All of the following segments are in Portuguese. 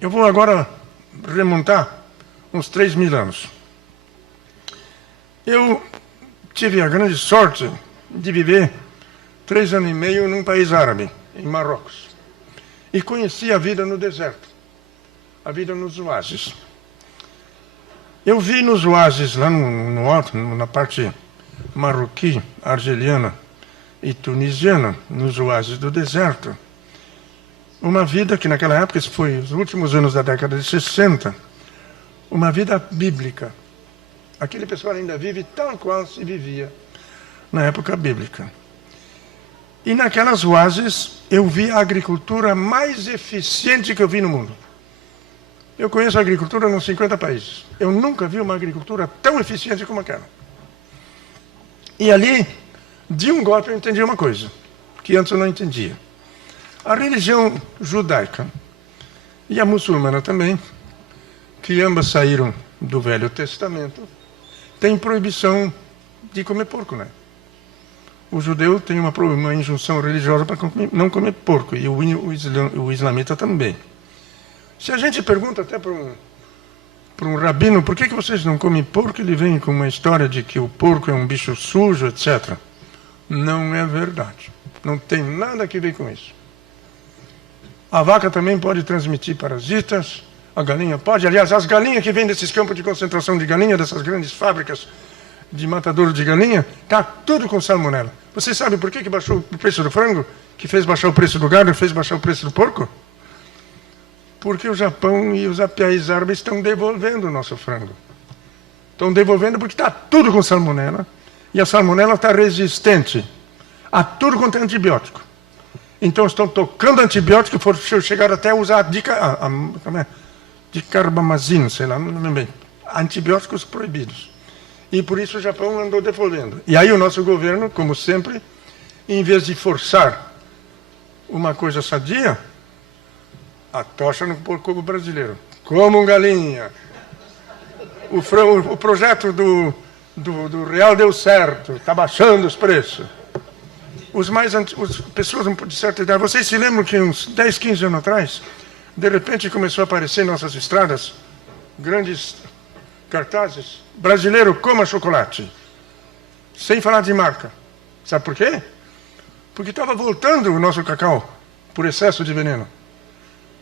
Eu vou agora remontar uns 3.000 anos. Eu tive a grande sorte de viver 3 anos e meio num país árabe, em Marrocos. E conheci a vida no deserto, a vida nos oásis. Eu vi nos oásis, lá no alto, na parte marroquí, argeliana e tunisiana, nos oásis do deserto, uma vida que naquela época, isso foi os últimos anos da década de 60, uma vida bíblica. Aquele pessoal ainda vive tal qual se vivia na época bíblica. E naquelas oásis eu vi a agricultura mais eficiente que eu vi no mundo. Eu conheço a agricultura nos 50 países. Eu nunca vi uma agricultura tão eficiente como aquela. E ali, de um golpe, eu entendi uma coisa, que antes eu não entendia. A religião judaica e a muçulmana também, que ambas saíram do Velho Testamento, tem proibição de comer porco, né? O judeu tem uma injunção religiosa para não comer porco, e o islamita também. Se a gente pergunta até para um rabino, por que vocês não comem porco, ele vem com uma história de que o porco é um bicho sujo, etc. Não é verdade. Não tem nada a ver com isso. A vaca também pode transmitir parasitas, a galinha pode. Aliás, as galinhas que vêm desses campos de concentração de galinha, dessas grandes fábricas de matadouro de galinha, está tudo com salmonela. Você sabe por que baixou o preço do frango? Que fez baixar o preço do gado e fez baixar o preço do porco? Porque o Japão e os países árabes estão devolvendo o nosso frango. Estão devolvendo porque está tudo com salmonela. E a salmonela está resistente a tudo quanto é antibiótico. Então estão tocando antibiótico, chegaram até a usar dicarbamazina, sei lá, não lembro bem. Antibióticos proibidos. E por isso o Japão andou devolvendo. E aí o nosso governo, como sempre, em vez de forçar uma coisa sadia, atocha no porco brasileiro. Comam galinha. O projeto do real deu certo, está baixando os preços. As pessoas de certa idade, vocês se lembram que uns 10, 15 anos atrás, de repente começou a aparecer em nossas estradas grandes cartazes: brasileiro, coma chocolate. Sem falar de marca. Sabe por quê? Porque estava voltando o nosso cacau por excesso de veneno.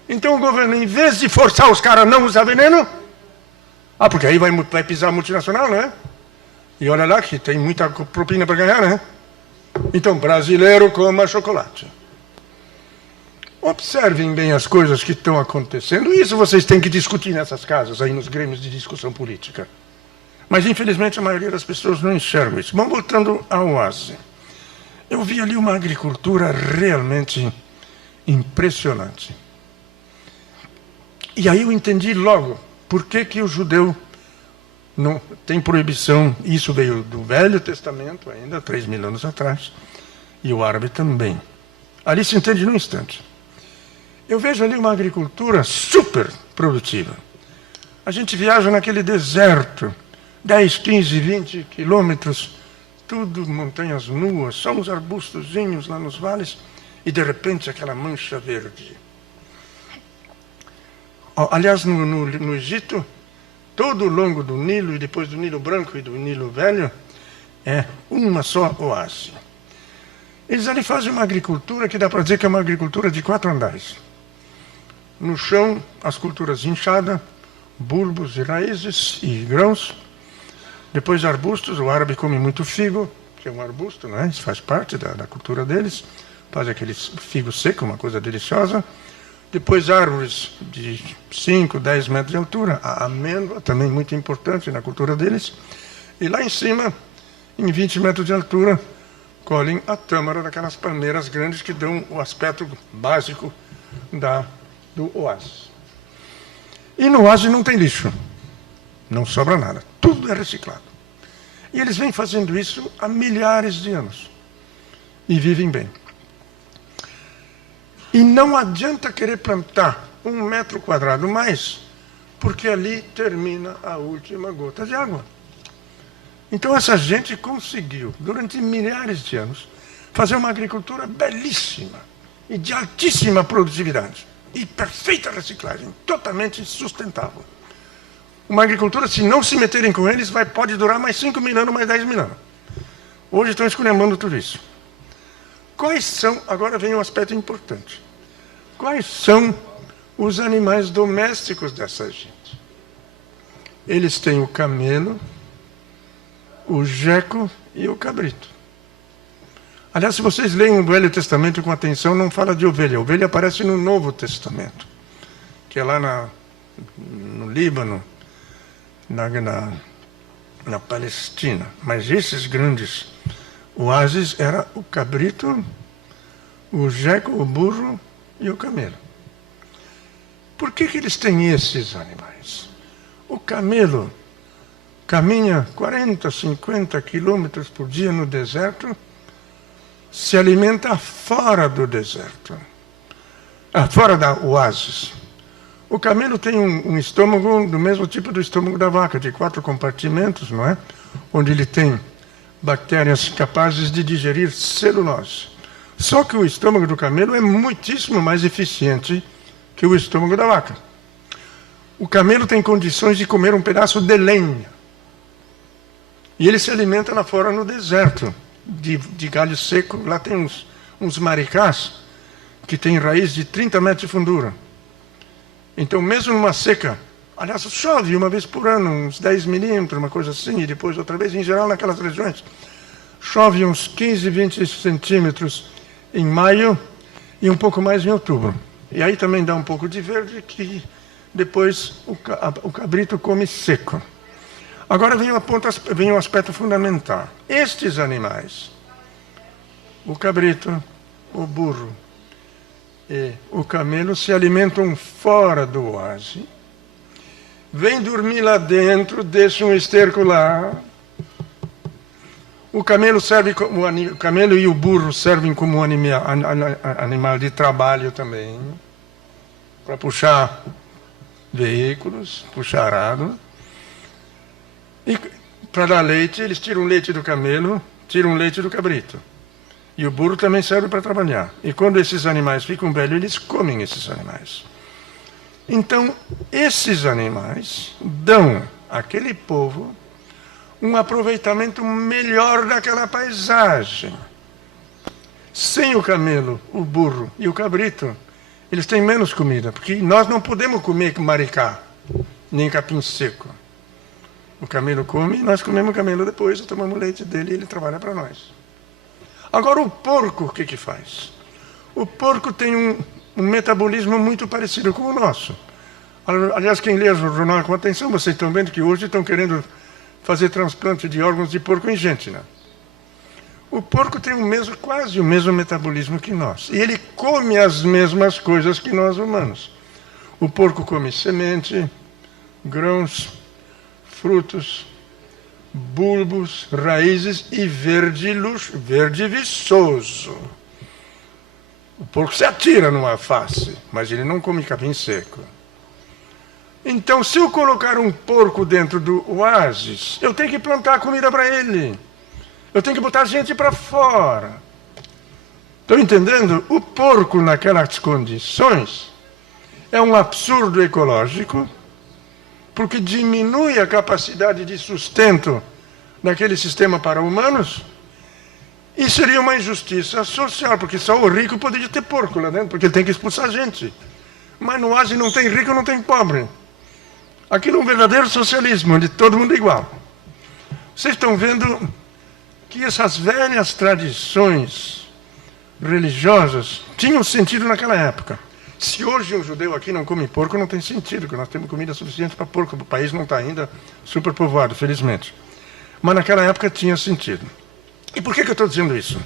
Então o governo, em vez de forçar os caras a não usar veneno, porque aí vai pisar multinacional, né? E olha lá que tem muita propina para ganhar, né? Então, brasileiro, coma chocolate. Observem bem as coisas que estão acontecendo. Isso vocês têm que discutir nessas casas, aí nos grêmios de discussão política. Mas, infelizmente, a maioria das pessoas não enxerga isso. Vamos voltando ao oásis. Eu vi ali uma agricultura realmente impressionante. E aí eu entendi logo por que o judeu não tem proibição. Isso veio do Velho Testamento, ainda 3.000 anos atrás, e o árabe também. Ali se entende num instante. Eu vejo ali uma agricultura super produtiva. A gente viaja naquele deserto, 10, 15, 20 quilômetros, tudo montanhas nuas, só uns arbustozinhos lá nos vales, e de repente aquela mancha verde. Aliás, no Egito, todo o longo do Nilo, e depois do Nilo Branco e do Nilo Velho, é uma só oásis. Eles ali fazem uma agricultura que dá para dizer que é uma agricultura de 4 andares. No chão, as culturas de enxada, bulbos e raízes e grãos. Depois arbustos, o árabe come muito figo, que é um arbusto, né? Isso faz parte da cultura deles. Faz aquele figo seco, uma coisa deliciosa. Depois árvores de 5, 10 metros de altura, a amêndoa, também muito importante na cultura deles. E lá em cima, em 20 metros de altura, colhem a tâmara daquelas palmeiras grandes que dão o aspecto básico do oásis. E no oásis não tem lixo, não sobra nada, tudo é reciclado. E eles vêm fazendo isso há milhares de anos e vivem bem. E não adianta querer plantar 1 metro quadrado mais, porque ali termina a última gota de água. Então essa gente conseguiu, durante milhares de anos, fazer uma agricultura belíssima e de altíssima produtividade. e perfeita reciclagem, totalmente sustentável. Uma agricultura, se não se meterem com eles, pode durar mais 5 mil anos, mais 10 mil anos. Hoje estão esculhambando tudo isso. Quais são, agora vem um aspecto importante, quais são os animais domésticos dessa gente? Eles têm o camelo, o jeco e o cabrito. Aliás, se vocês leem o Velho Testamento com atenção, não fala de ovelha. A ovelha aparece no Novo Testamento, que é lá no Líbano, na Palestina. Mas esses grandes oásis eram o cabrito, o jeco, o burro e o camelo. Por que eles têm esses animais? O camelo caminha 40, 50 quilômetros por dia no deserto, se alimenta fora do deserto, fora da oásis. O camelo tem um estômago do mesmo tipo do estômago da vaca, de 4 compartimentos, não é? Onde ele tem bactérias capazes de digerir celulose. Só que o estômago do camelo é muitíssimo mais eficiente que o estômago da vaca. O camelo tem condições de comer um pedaço de lenha. E ele se alimenta lá fora no deserto, de galho seco. Lá tem uns maricás que têm raiz de 30 metros de fundura. Então, mesmo numa seca, aliás, chove uma vez por ano, uns 10 milímetros, uma coisa assim, e depois outra vez, em geral, naquelas regiões, chove uns 15, 20 centímetros em maio e um pouco mais em outubro. E aí também dá um pouco de verde, que depois o cabrito come seco. Agora vem um aspecto fundamental. Estes animais, o cabrito, o burro e o camelo, se alimentam fora do oásis, vêm dormir lá dentro, deixam um esterco lá. O camelo e o burro servem como animal de trabalho também, para puxar veículos, puxar arado. E para dar leite, eles tiram leite do camelo, tiram leite do cabrito. E o burro também serve para trabalhar. E quando esses animais ficam velhos, eles comem esses animais. Então, esses animais dão àquele povo um aproveitamento melhor daquela paisagem. Sem o camelo, o burro e o cabrito, eles têm menos comida, porque nós não podemos comer maricá, nem capim seco. O camelo come e nós comemos o camelo depois, tomamos leite dele e ele trabalha para nós. Agora, o porco, o que faz? O porco tem um metabolismo muito parecido com o nosso. Aliás, quem lê o jornal com atenção, vocês estão vendo que hoje estão querendo fazer transplante de órgãos de porco em gente, né? O porco tem quase o mesmo metabolismo que nós. E ele come as mesmas coisas que nós humanos. O porco come semente, grãos, frutos, bulbos, raízes e verde viçoso. O porco se atira numa alface, mas ele não come capim seco. Então, se eu colocar um porco dentro do oásis, eu tenho que plantar comida para ele. Eu tenho que botar gente para fora. Estão entendendo? O porco, naquelas condições, é um absurdo ecológico, porque diminui a capacidade de sustento daquele sistema para humanos, e seria uma injustiça social, porque só o rico poderia ter porco lá dentro, porque ele tem que expulsar gente. Mas no oásis não tem rico, não tem pobre. Aquilo é um verdadeiro socialismo, onde todo mundo é igual. Vocês estão vendo que essas velhas tradições religiosas tinham sentido naquela época. Se hoje um judeu aqui não come porco, não tem sentido, porque nós temos comida suficiente para porco. O país não está ainda superpovoado, felizmente. Mas naquela época tinha sentido. E por que eu estou dizendo isso?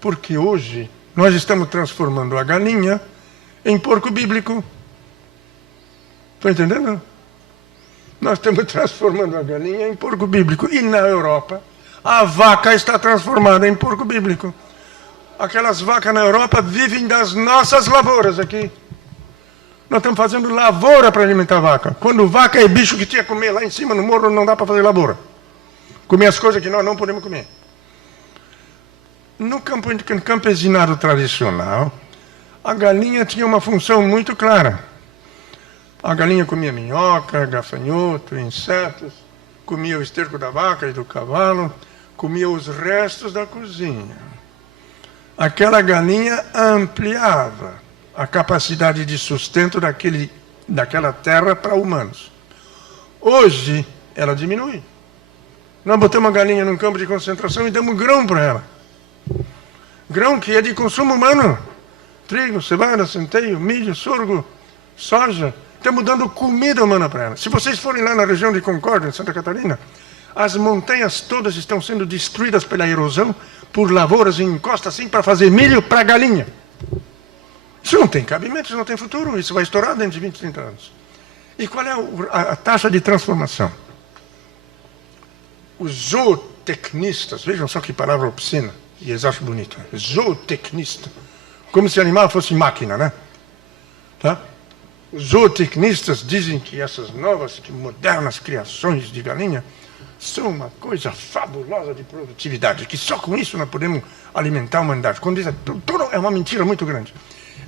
Porque hoje nós estamos transformando a galinha em porco bíblico. Estão entendendo? Nós estamos transformando a galinha em porco bíblico. E na Europa, a vaca está transformada em porco bíblico. Aquelas vacas na Europa vivem das nossas lavouras aqui. Nós estamos fazendo lavoura para alimentar a vaca. Quando vaca é bicho que tinha que comer lá em cima no morro, não dá para fazer lavoura. Comer as coisas que nós não podemos comer. No campesinado tradicional, A galinha tinha uma função muito clara. A galinha comia minhoca, gafanhoto, insetos, comia o esterco da vaca e do cavalo, comia os restos da cozinha. Aquela galinha ampliava a capacidade de sustento daquela terra para humanos. Hoje, ela diminui. Nós botamos a galinha num campo de concentração e damos grão para ela. Grão que é de consumo humano. Trigo, cevada, centeio, milho, sorgo, soja. Estamos dando comida humana para ela. Se vocês forem lá na região de Concórdia, em Santa Catarina, as montanhas todas estão sendo destruídas pela erosão por lavouras em encosta assim para fazer milho para galinha. Isso não tem cabimento, isso não tem futuro. Isso vai estourar dentro de 20, 30 anos. E qual é a taxa de transformação? Os zootecnistas, vejam só que palavra obscena, e eles acham bonito, zootecnista, como se animal fosse máquina, né? Tá? Os zootecnistas dizem que essas novas, modernas criações de galinha são uma coisa fabulosa de produtividade, que só com isso nós podemos alimentar a humanidade. Quando dizem, tudo é uma mentira muito grande.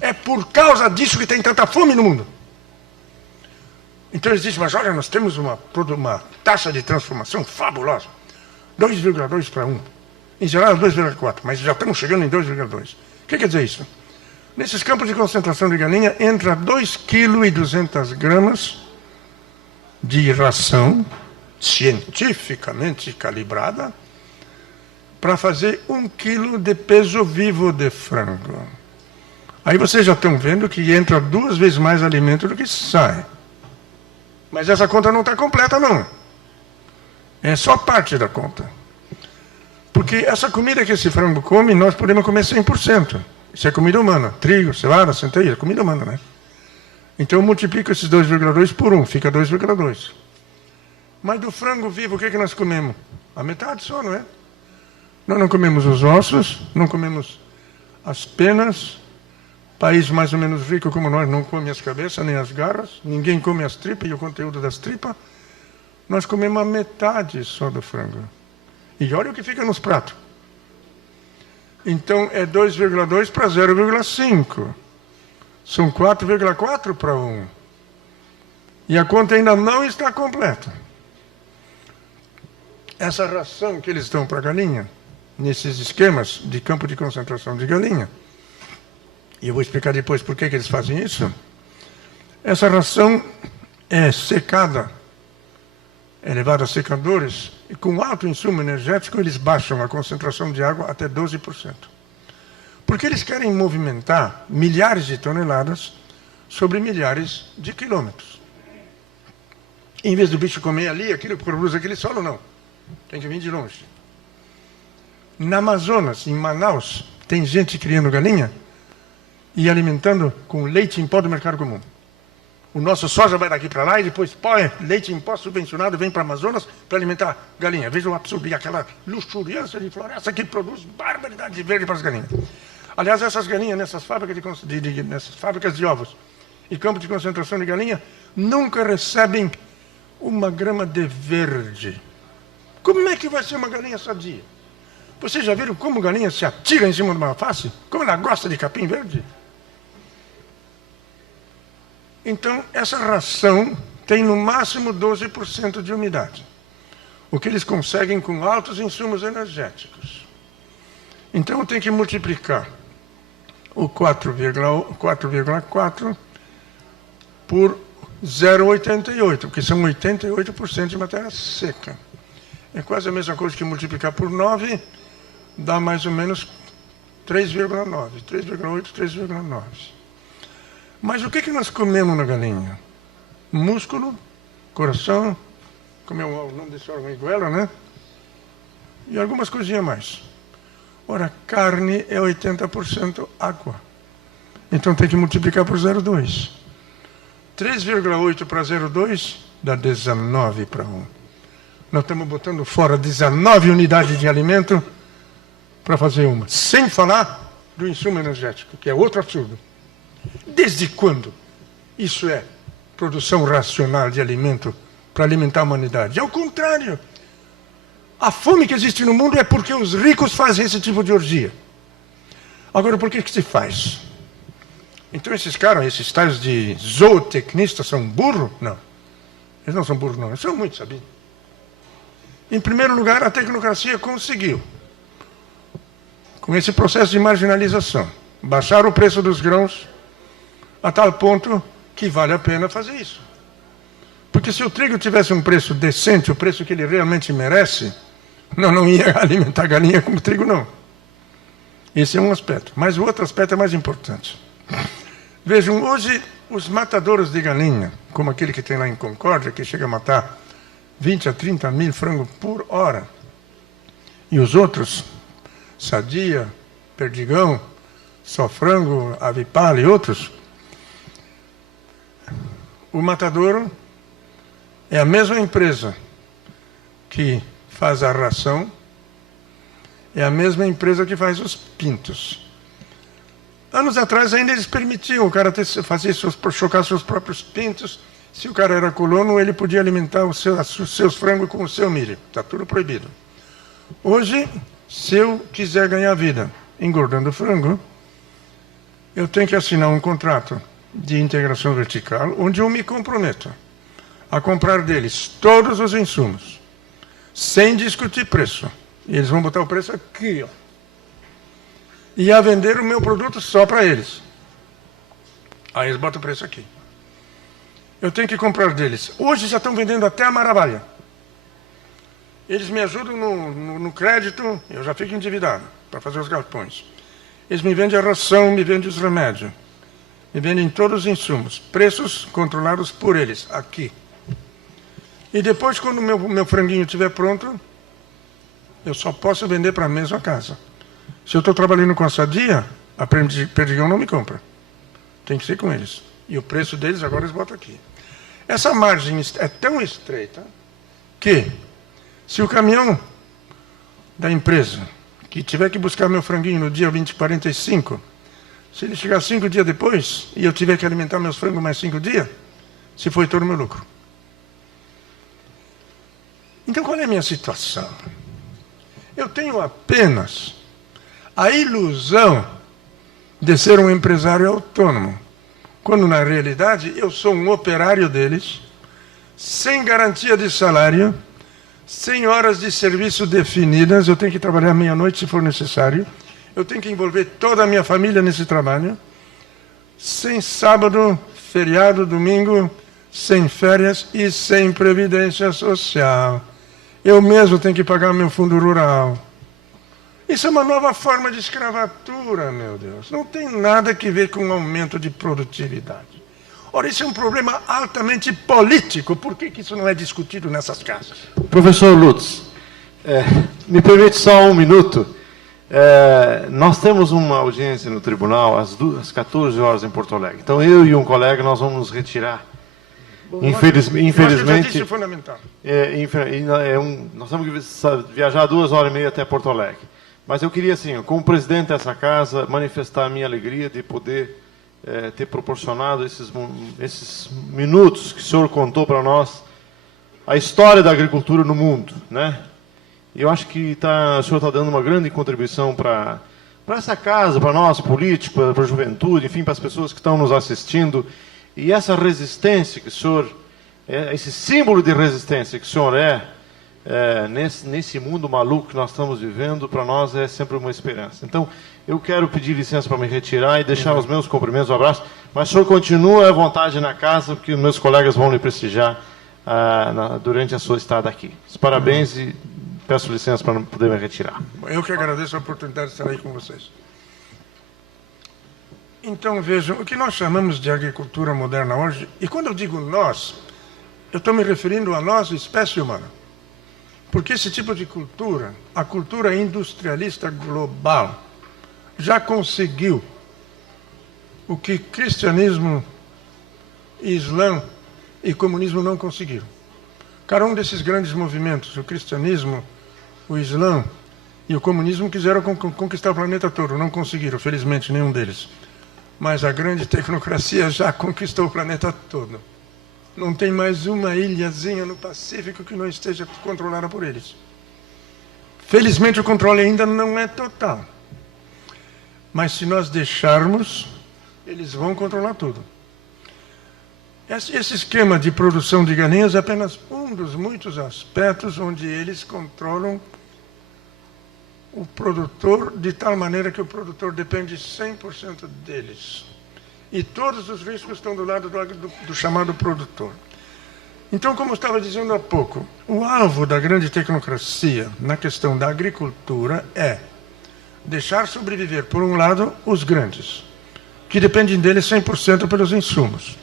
É por causa disso que tem tanta fome no mundo. Então eles dizem, mas olha, nós temos uma taxa de transformação fabulosa. 2,2 para 1. Em geral, 2,4, mas já estamos chegando em 2,2. O que quer dizer isso? Nesses campos de concentração de galinha, entra 2,2 kg de ração cientificamente calibrada para fazer 1 kg de peso vivo de frango. Aí vocês já estão vendo que entra 2 vezes mais alimento do que sai. Mas essa conta não está completa, não. É só parte da conta. Porque essa comida que esse frango come, nós podemos comer 100%. Isso é comida humana. Trigo, cevada, centeio, é comida humana, né? Então eu multiplico esses 2,2 por 1, fica 2,2. Mas do frango vivo, o que nós comemos? A metade só, não é? Nós não comemos os ossos, não comemos as penas. País mais ou menos rico como nós não come as cabeças nem as garras. Ninguém come as tripas e o conteúdo das tripas. Nós comemos a metade só do frango. E olha o que fica nos pratos. Então é 2,2 para 0,5. São 4,4 para 1. E a conta ainda não está completa. Essa ração que eles dão para a galinha, nesses esquemas de campo de concentração de galinha, e eu vou explicar depois por que eles fazem isso, essa ração é secada, é levada a secadores, e com alto insumo energético eles baixam a concentração de água até 12%. Porque eles querem movimentar milhares de toneladas sobre milhares de quilômetros. Em vez do bicho comer ali, aquilo que produz aquele solo, não. Tem que vir de longe. Na Amazonas, em Manaus, tem gente criando galinha e alimentando com leite em pó do mercado comum. O nosso soja vai daqui para lá e depois leite em pó subvencionado vem para Amazonas para alimentar galinha. Veja o absurdo e aquela luxuriância de floresta que produz barbaridade de verde para as galinhas. Aliás, essas galinhas nessas fábricas de ovos e campos de concentração de galinha nunca recebem uma grama de verde. Como é que vai ser uma galinha sadia? Vocês já viram como galinha se atira em cima de uma alface? Como ela gosta de capim verde? Então, essa ração tem no máximo 12% de umidade. O que eles conseguem com altos insumos energéticos. Então, eu tenho que multiplicar o 4,4 por 0,88, que são 88% de matéria seca. É quase a mesma coisa que multiplicar por 9, dá mais ou menos 3,9, 3,8, 3,9. Mas o que nós comemos na galinha? Músculo, coração, como é o nome desse órgão, goela, né? E algumas coisinhas mais. Ora, carne é 80% água. Então tem que multiplicar por 0,2. 3,8 para 0,2 dá 19 para 1. Nós estamos botando fora 19 unidades de alimento para fazer uma. Sem falar do insumo energético, que é outro absurdo. Desde quando isso é produção racional de alimento para alimentar a humanidade? É o contrário. A fome que existe no mundo é porque os ricos fazem esse tipo de orgia. Agora, por que se faz? Então esses caras, esses tais de zootecnistas, são burros? Não. Eles não são burros, não. Eles são muito sabidos. Em primeiro lugar, a tecnocracia conseguiu, com esse processo de marginalização, baixar o preço dos grãos a tal ponto que vale a pena fazer isso. Porque se o trigo tivesse um preço decente, o preço que ele realmente merece, não ia alimentar a galinha com trigo, não. Esse é um aspecto. Mas o outro aspecto é mais importante. Vejam, hoje os matadouros de galinha, como aquele que tem lá em Concórdia, que chega a matar 20 a 30 mil frangos por hora, e os outros, Sadia, Perdigão, Só Frango, Avipar e outros, o matadouro é a mesma empresa que faz a ração, é a mesma empresa que faz os pintos. Anos atrás ainda eles permitiam o cara chocar seus próprios pintos. Se o cara era colono, ele podia alimentar os seus frangos com o seu milho. Está tudo proibido. Hoje, se eu quiser ganhar vida engordando frango, eu tenho que assinar um contrato de integração vertical, onde eu me comprometo a comprar deles todos os insumos, sem discutir preço. E eles vão botar o preço aqui, ó. E a vender o meu produto só para eles. Aí eles botam o preço aqui. Eu tenho que comprar deles. Hoje já estão vendendo até a maravilha. Eles me ajudam no crédito, eu já fico endividado para fazer os galpões. Eles me vendem a ração, me vendem os remédios. Me vendem todos os insumos. Preços controlados por eles, aqui. E depois, quando o meu franguinho estiver pronto, eu só posso vender para a mesma casa. Se eu estou trabalhando com a Sadia, a Perdigão não me compra. Tem que ser com eles. E o preço deles agora eles botam aqui. Essa margem é tão estreita que, se o caminhão da empresa, que tiver que buscar meu franguinho no dia 20:45, se ele chegar 5 dias depois, e eu tiver que alimentar meus frangos mais 5 dias, se foi todo o meu lucro. Então qual é a minha situação? Eu tenho apenas a ilusão de ser um empresário autônomo, quando na realidade eu sou um operário deles, sem garantia de salário, sem horas de serviço definidas, eu tenho que trabalhar meia-noite se for necessário, eu tenho que envolver toda a minha família nesse trabalho, sem sábado, feriado, domingo, sem férias e sem previdência social. Eu mesmo tenho que pagar meu fundo rural. Isso é uma nova forma de escravatura, meu Deus. Não tem nada a ver com aumento de produtividade. Ora, isso é um problema altamente político. Por que isso não é discutido nessas casas? Professor Lutz, me permite só um minuto. Nós temos uma audiência no tribunal às 14 horas em Porto Alegre. Então, eu e um colega, nós vamos nos retirar. Infelizmente, isso é fundamental. Nós temos que viajar 2h30 até Porto Alegre. Mas eu queria, assim, como presidente dessa casa, manifestar a minha alegria de poder ter proporcionado esses minutos que o senhor contou para nós, a história da agricultura no mundo, né? E eu acho que o senhor está dando uma grande contribuição para essa casa, para nós, políticos, para a juventude, enfim, para as pessoas que estão nos assistindo. E essa resistência que o senhor, esse símbolo de resistência que o senhor nesse mundo maluco que nós estamos vivendo, para nós é sempre uma esperança. Então, eu quero pedir licença para me retirar e deixar os meus cumprimentos, um abraço, mas o senhor continua à vontade na casa, porque meus colegas vão lhe prestigiar durante a sua estada aqui. Parabéns e peço licença para não poder me retirar. Eu que agradeço a oportunidade de estar aí com vocês. Então, vejam, o que nós chamamos de agricultura moderna hoje, e quando eu digo nós, eu estou me referindo a nós, espécie humana. Porque esse tipo de cultura, a cultura industrialista global, já conseguiu o que cristianismo, islã e comunismo não conseguiram. Cada um desses grandes movimentos, o cristianismo, o islã e o comunismo, quiseram conquistar o planeta todo, não conseguiram, felizmente, nenhum deles. Mas a grande tecnocracia já conquistou o planeta todo. Não tem mais uma ilhazinha no Pacífico que não esteja controlada por eles. Felizmente o controle ainda não é total. Mas se nós deixarmos, Eles vão controlar tudo. Esse esquema de produção de galinhas é apenas um dos muitos aspectos onde eles controlam o produtor de tal maneira que o produtor depende 100% deles. E todos os riscos estão do lado do chamado produtor. Então, como eu estava dizendo há pouco, o alvo da grande tecnocracia na questão da agricultura é deixar sobreviver, por um lado, os grandes, que dependem deles 100% pelos insumos,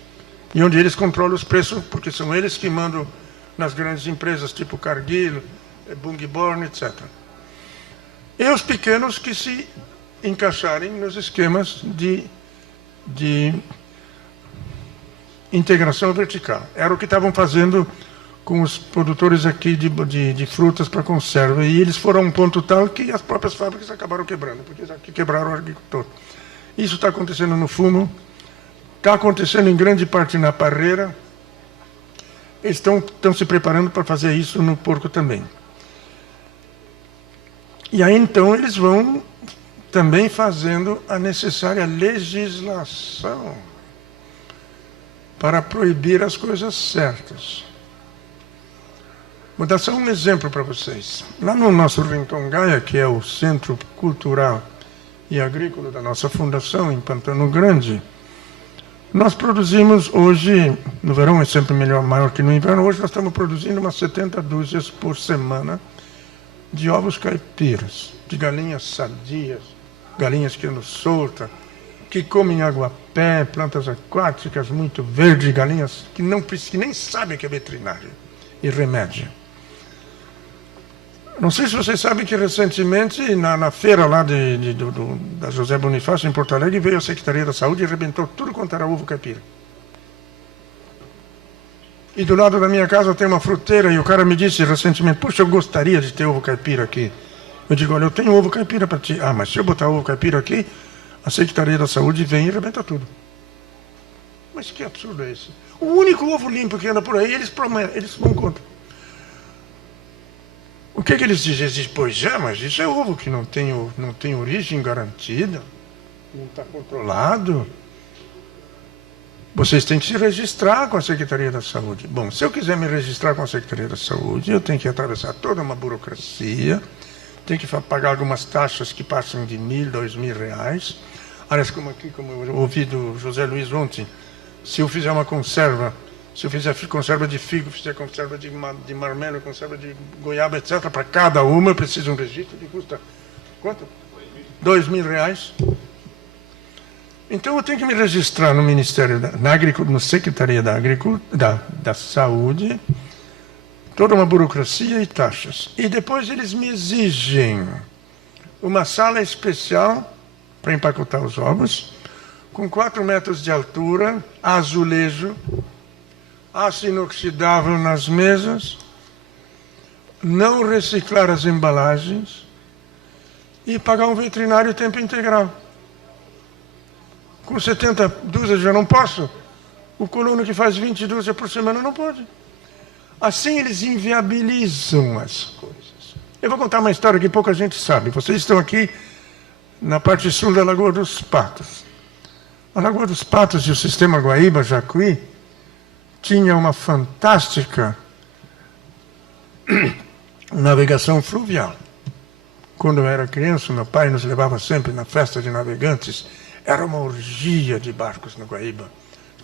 e onde eles controlam os preços, porque são eles que mandam nas grandes empresas, tipo Cargill, Bungeborn, etc. E os pequenos que se encaixarem nos esquemas de integração vertical. Era o que estavam fazendo com os produtores aqui de frutas para conserva. E eles foram a um ponto tal que as próprias fábricas acabaram quebrando, porque aqui quebraram o agricultor. Isso está acontecendo no fumo, está acontecendo em grande parte na parreira. Eles estão se preparando para fazer isso no porco também. E aí, então, eles vão também fazendo a necessária legislação para proibir as coisas certas. Vou dar só um exemplo para vocês. Lá no nosso Rincon Gaia, que é o centro cultural e agrícola da nossa fundação, em Pantano Grande, nós produzimos hoje, no verão é sempre maior que no inverno, hoje nós estamos produzindo umas 70 dúzias por semana de ovos caipiras, de galinhas sadias, galinhas que andam soltas, que comem aguapé, plantas aquáticas muito verdes, galinhas que nem sabem que é veterinário e remédio. Não sei se vocês sabem que recentemente, na feira lá da José Bonifácio, em Porto Alegre, veio a Secretaria da Saúde e arrebentou tudo quanto era ovo caipira. E do lado da minha casa tem uma fruteira e o cara me disse recentemente, puxa, eu gostaria de ter ovo caipira aqui. Eu digo, olha, eu tenho ovo caipira para ti. Ah, mas se eu botar ovo caipira aqui, a Secretaria da Saúde vem e arrebenta tudo. Mas que absurdo é esse? O único ovo limpo que anda por aí, eles vão contra. O que eles dizem? Eles dizem, pois é, mas isso é ovo que não tem origem garantida, não está controlado. Vocês têm que se registrar com a Secretaria da Saúde. Bom, se eu quiser me registrar com a Secretaria da Saúde, eu tenho que atravessar toda uma burocracia, tenho que pagar algumas taxas que passam de R$1.000, R$2.000. Aliás, como eu ouvi do José Luiz ontem, se eu fizer uma conserva, se eu fizer conserva de figo, fizer conserva de marmelo, conserva de goiaba, etc., para cada uma eu preciso de um registro que custa quanto? R$2.000. Então eu tenho que me registrar no Ministério no Secretaria da Saúde, toda uma burocracia e taxas. E depois eles me exigem uma sala especial para empacotar os ovos, com 4 metros de altura, azulejo, aço inoxidável nas mesas, não reciclar as embalagens e pagar um veterinário tempo integral. Com 70 dúzias já não posso. O colono que faz 20 dúzias por semana não pode. Assim eles inviabilizam as coisas. Eu vou contar uma história que pouca gente sabe. Vocês estão aqui na parte sul da Lagoa dos Patos. A Lagoa dos Patos e o sistema Guaíba-Jacuí tinha uma fantástica navegação fluvial. Quando eu era criança, meu pai nos levava sempre na festa de navegantes. Era uma orgia de barcos no Guaíba.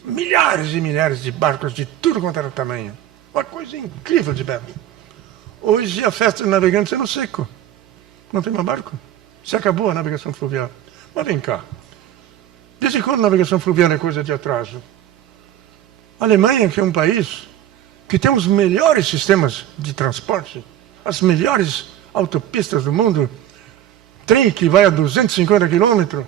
Milhares e milhares de barcos de tudo quanto era tamanho. Uma coisa incrível de belo. Hoje a festa de navegantes é no seco. Não tem mais barco. Se acabou a navegação fluvial. Mas vem cá. Desde quando a navegação fluvial é coisa de atraso? A Alemanha, que é um país que tem os melhores sistemas de transporte, as melhores autopistas do mundo, trem que vai a 250 quilômetros,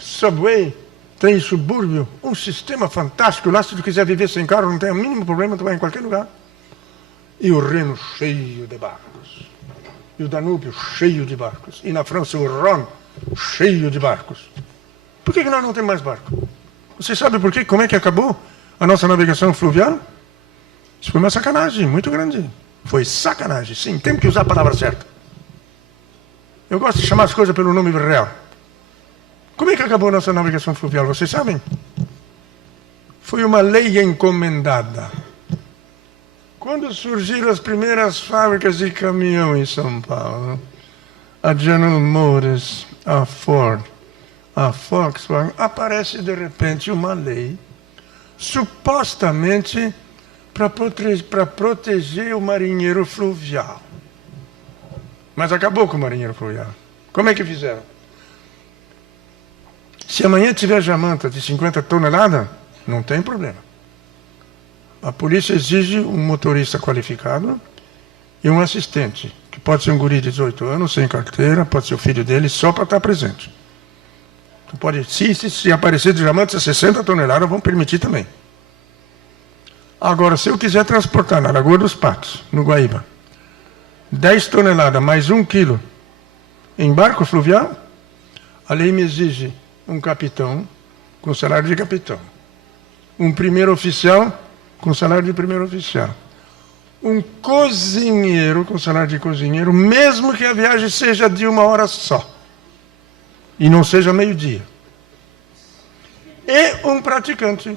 subway, trem subúrbio, um sistema fantástico. Lá, se tu quiser viver sem carro, não tem o mínimo problema, tu vai em qualquer lugar. E o Reno cheio de barcos. E o Danúbio cheio de barcos. E na França o Rhône cheio de barcos. Por que nós não temos mais barco? Você sabe por quê? Como é que acabou a nossa navegação fluvial? Isso foi uma sacanagem muito grande. Foi sacanagem, sim. Temos que usar a palavra certa. Eu gosto de chamar as coisas pelo nome real. Como é que acabou a nossa navegação fluvial? Vocês sabem? Foi uma lei encomendada. Quando surgiram as primeiras fábricas de caminhão em São Paulo, a General Motors, a Ford, a Volkswagen, aparece de repente uma lei, supostamente para proteger o marinheiro fluvial. Mas acabou com o marinheiro fluvial. Como é que fizeram? Se amanhã tiver jamanta de 50 toneladas, não tem problema. A polícia exige um motorista qualificado e um assistente, que pode ser um guri de 18 anos, sem carteira, pode ser o filho dele, só para estar presente. Tu pode, se aparecer de jamanta de 60 toneladas, vão permitir também. Agora, se eu quiser transportar na Lagoa dos Patos, no Guaíba, 10 toneladas mais 1 quilo em barco fluvial, a lei me exige um capitão com salário de capitão, um primeiro oficial com salário de primeiro oficial, um cozinheiro com salário de cozinheiro, mesmo que a viagem seja de 1 hora só, e não seja meio-dia, e um praticante.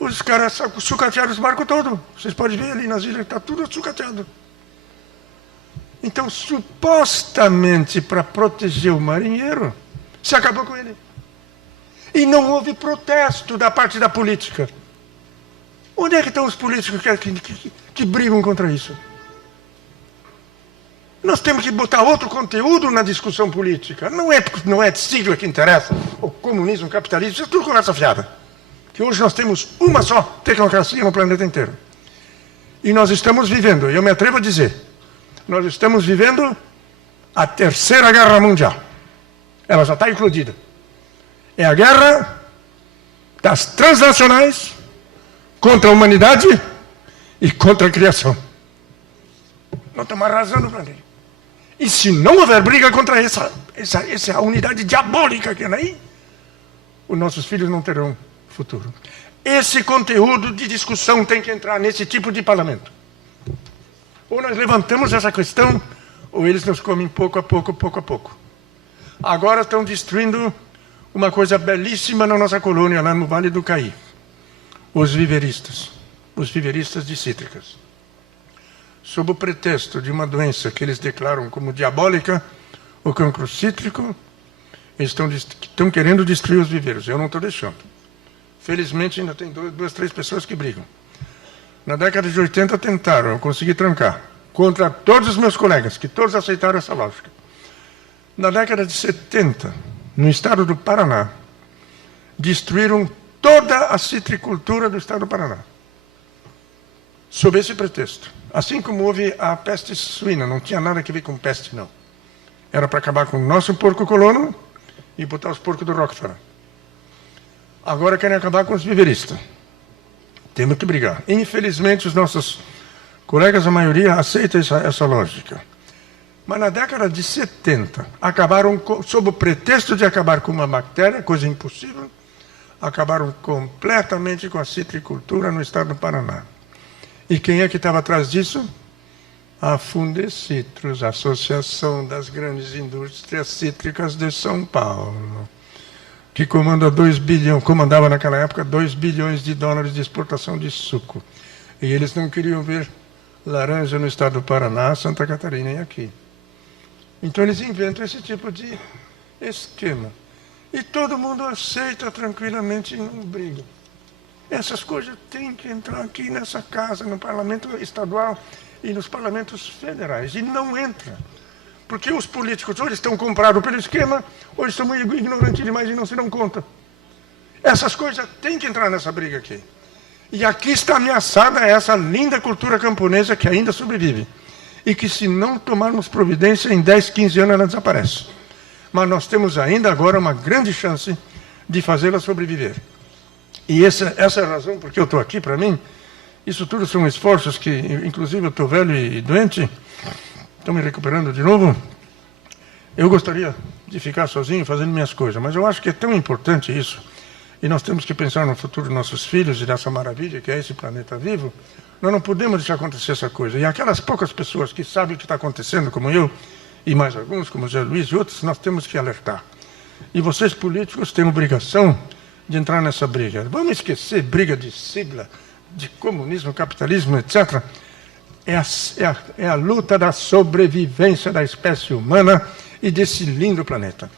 Os caras sucatearam os barcos todos. Vocês podem ver ali nas ilhas, está tudo sucateado. Então, supostamente, para proteger o marinheiro, se acabou com ele. E não houve protesto da parte da política. Onde é que estão os políticos que brigam contra isso? Nós temos que botar outro conteúdo na discussão política. Não é de sigla que interessa, o comunismo, o capitalismo, isso é tudo conversa fiada. Que hoje nós temos uma só tecnocracia no planeta inteiro. E nós estamos vivendo, eu me atrevo a dizer, nós estamos vivendo a Terceira Guerra Mundial. Ela já está eclodida. É a guerra das transnacionais contra a humanidade e contra a criação. Nós estamos arrasando o planeta. E se não houver briga contra essa unidade diabólica que é aí, os nossos filhos não terão futuro. Esse conteúdo de discussão tem que entrar nesse tipo de parlamento. Ou nós levantamos essa questão, ou eles nos comem pouco a pouco, pouco a pouco. Agora estão destruindo uma coisa belíssima na nossa colônia, lá no Vale do Caí. Os viveristas de cítricas. Sob o pretexto de uma doença que eles declaram como diabólica, o cancro cítrico, eles estão querendo destruir os viveiros. Eu não estou deixando. Felizmente ainda tem 2, 3 pessoas que brigam. Na década de 80 tentaram, eu consegui trancar, contra todos os meus colegas, que todos aceitaram essa lógica. Na década de 70, no estado do Paraná, destruíram toda a citricultura do estado do Paraná. Sob esse pretexto. Assim como houve a peste suína, não tinha nada a ver com peste, não. Era para acabar com o nosso porco colono e botar os porcos do Rockefeller. Agora querem acabar com os viveristas. Temos que brigar. Infelizmente, os nossos colegas, a maioria, aceita essa lógica. Mas na década de 70, acabaram, sob o pretexto de acabar com uma bactéria, coisa impossível, acabaram completamente com a citricultura no estado do Paraná. E quem é que estava atrás disso? A Fundecitrus, a Associação das Grandes Indústrias Cítricas de São Paulo, que comandava naquela época 2 bilhões de dólares de exportação de suco. E eles não queriam ver laranja no estado do Paraná, Santa Catarina e aqui. Então eles inventam esse tipo de esquema. E todo mundo aceita tranquilamente e não briga. Essas coisas têm que entrar aqui nessa casa, no parlamento estadual e nos parlamentos federais. E não entra. Porque os políticos ou eles estão comprados pelo esquema, ou eles estão ignorantes demais e não se dão conta. Essas coisas têm que entrar nessa briga aqui. E aqui está ameaçada essa linda cultura camponesa que ainda sobrevive. E que se não tomarmos providência, em 10, 15 anos ela desaparece. Mas nós temos ainda agora uma grande chance de fazê-la sobreviver. E essa é a razão porque eu estou aqui, para mim. Isso tudo são esforços que, inclusive, eu estou velho e doente. Estou me recuperando de novo. Eu gostaria de ficar sozinho fazendo minhas coisas, mas eu acho que é tão importante isso, e nós temos que pensar no futuro dos nossos filhos e dessa maravilha que é esse planeta vivo. Nós não podemos deixar acontecer essa coisa. E aquelas poucas pessoas que sabem o que está acontecendo, como eu, e mais alguns, como o Zé Luiz e outros, nós temos que alertar. E vocês políticos têm obrigação de entrar nessa briga. Vamos esquecer briga de sigla, de comunismo, capitalismo, etc. É a luta da sobrevivência da espécie humana e desse lindo planeta.